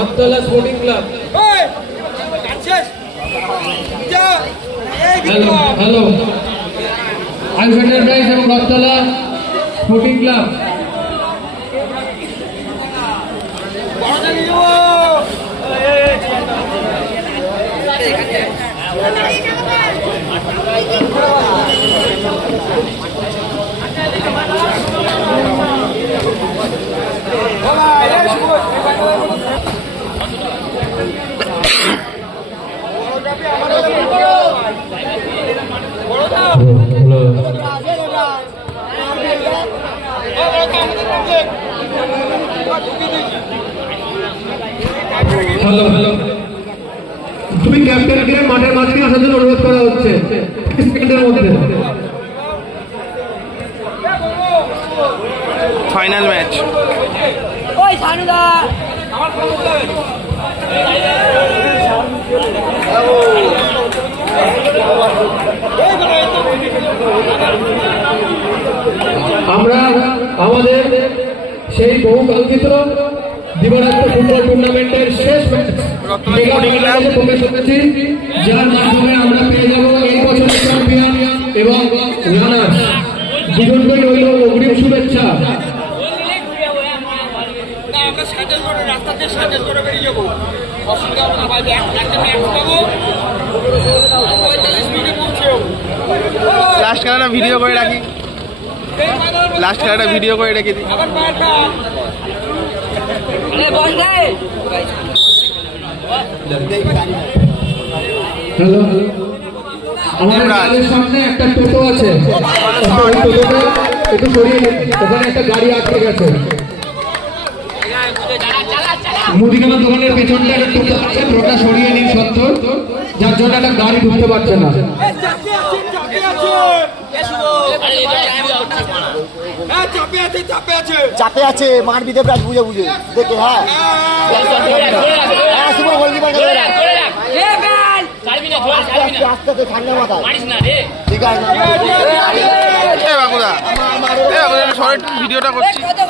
Rathtala sporting club hello hello ice enterprise এবং Rathtala sporting club hello hello hello তুমি ক্যাপ্টেনকে মাঠের মাঝে নিয়ে আসার জন্য অনুরোধ করা হচ্ছে সেকেন্ডের মধ্যে। ফাইনাল ম্যাচ ওই সানুদা। আমরা আমাদের সেই বহু কাঙ্ক্ষিত দিবারাত্র ফুটবল টুর্নামেন্টের শেষ ম্যাচ প্রবেশ করেছি যার মাধ্যমে আমরা পেয়ে যাব এই বছরের চ্যাম্পিয়ন এবং দুজনকেই রইল অগ্রিম শুভেচ্ছা। লাস্ট খেলাটা ভিডিও করে রাখি। লাস্ট খেলাটা ভিডিও করে রেখে দিই আবার পায়েরটা আরে বস রে হ্যালো? আমাদের বাড়ির সামনে একটা টোটো আছে। ওই টোটোটা একটু সরিয়ে ওখানে একটা গাড়ি আটকে গেছে। মুদিখানা দোকানের পেছনটা একটা টোটো আছে। টোটা সরিয়ে নিন সত্তর যার জন্য একটা গাড়ি ঢুকতে পারছে না। চাপে আছে চাপে আছে মারবি দেব রাজ বুঝে বুঝে দেখে হ্যাঁ হ্যাঁ শুভ গোলকিপার করে রাখ। এ বেল আস্তে আস্তে আস্তে আস্তে ঠান্ডা মাথায় ঠিক আছে এ বাবুদা এ বাবুদা শর্ট ভিডিওটা করছি কত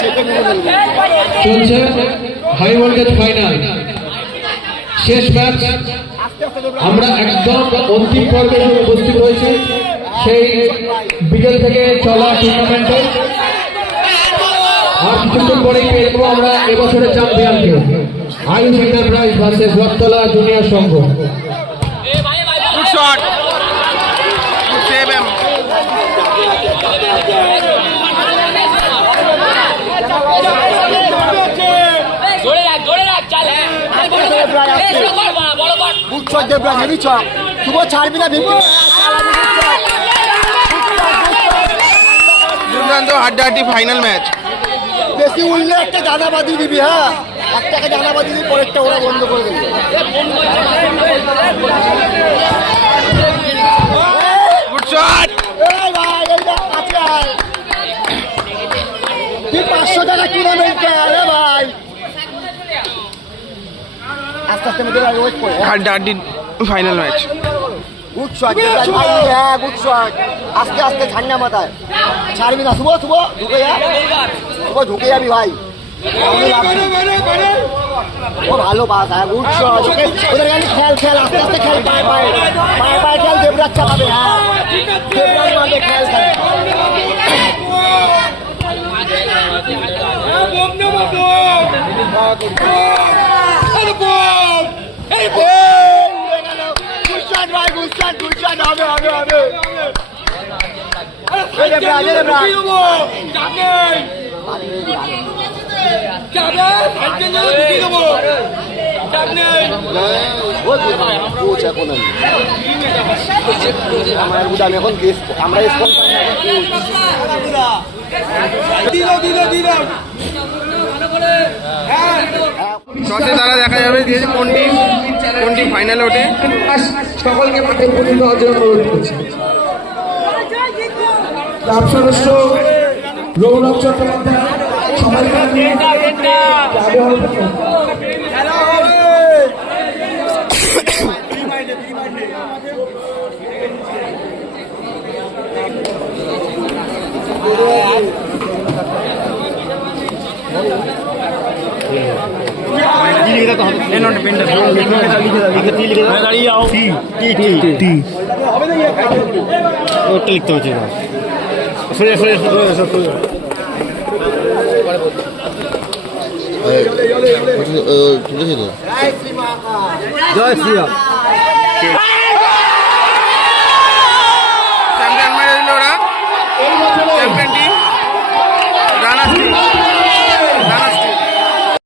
ছেলে মেরে ফেলবে চলছে হাই ভোল্টেজ ফাইনাল শেষ ম্যাচ আমরা একদম অন্তিম পর্বে উপস্থিত হয়েছি সেই বিকেল থেকে চলা টুর্নামেন্টে আর কিছুক্ষণ পরে খেলব আমরা এবছরের চ্যাম্পিয়নকে Ayush enterprise versus Battala junior Sangha good shot save M জোরে রাখ জোরে রাখ চাল এই সকল বড় বড় বুক চক দেব হেভি চক শুভ ছাড়বি না ভিক্টি দুর্দান্ত হাড্ডাহাড্ডি ফাইনাল ম্যাচ বেশি উঠলে একটা দানা বাঁধিয়ে দিবি হ্যাঁ? একটাকে দানা বাঁধিয়ে দিবি পরেরটা ওরা বন্ধ করে দেবে। গুড শট এই ভাই এই দেখ কাছে তুই পাঁচশো টাকা টুর্নামেন্টে আরে ভাই। আস্তে আস্তে মেয়েদের ওয়েট করে। হাড্ডাহাড্ডি ফাইনাল ম্যাচ গুড শট ভাই হ্যাঁ গুড শট আস্তে আস্তে ঠান্ডা মাথায়। ছাড়বি না শুভ শুভ ঢুকে যা। শুভ ঢুকে যাবি ভাই। ও ভালো পাস হ্যাঁ গুড শট ওকে ওদের খালি খেল খেল আস্তে আস্তে খেল। পায়ে পায়ে পায়ে পায়ে খেল দেবরাজ চালাবে হ্যাঁ। দেবরাজ মারবে খেল খেল। বোম না বা বোম। গুড শট ভাই এখন আমরা দিল দিল দিল টসে দ্বারা দেখা যাবে যে কোন টিম কোন টিম ফাইনালে ওঠে। সকলকে মাঠে উপনীত হওয়ার জন্য অনুরোধ করছি। ক্লাব সদস্য রৌনক চট্টোপাধ্যায় সবাইকে એનો ડિપેન્ડર આવો ટી ટી ટી ક્લિક તો છે ફ્રેશ ફ્રેશ જય શ્રી રામ